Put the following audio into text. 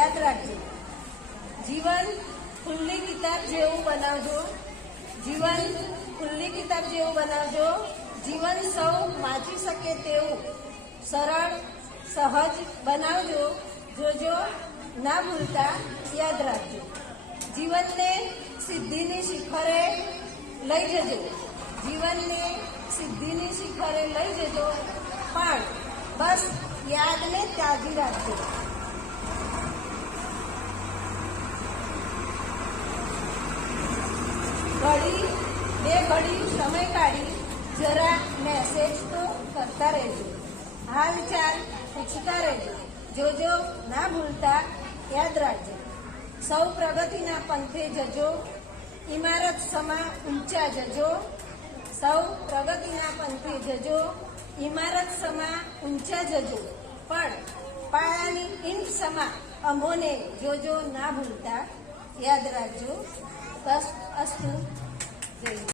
યાદ રાખજો, જીવન ખુલ્લી કિતાબ જેવું બનાવજો. જીવન ખુલ્લી કિતાબ જેવું બનાવજો. જીવન સૌ વાંચી શકે તેવું સરળ સહજ બનાવજો. જોજો, ના ભૂલતા યાદ રાખજો. જીવનને સિદ્ધિની શિખરે લઈ જજો. જીવનને સિદ્ધિની શિખરે લઈ જજો, પણ બસ યાદને તાજી રાખજો. ઘડી બે ઘડી સમય કાઢી જરા મેસેજ તો કરતા રહેજો. હાલચાલ પૂછતા રહેજો. જોજો, ના ભૂલતા યાદ રાખજો. સૌ પ્રગતિના પંથે જજો, ઇમારત સમા ઊંચા જજો. સૌ પ્રગતિના પંથે જજો, ઇમારત સમા ઊંચા જજો, પણ પાયાની ઈંટ સમા અમોને જોજો, ના ભૂલતા યાદ રાખજો. બસ અસ્તુ. જય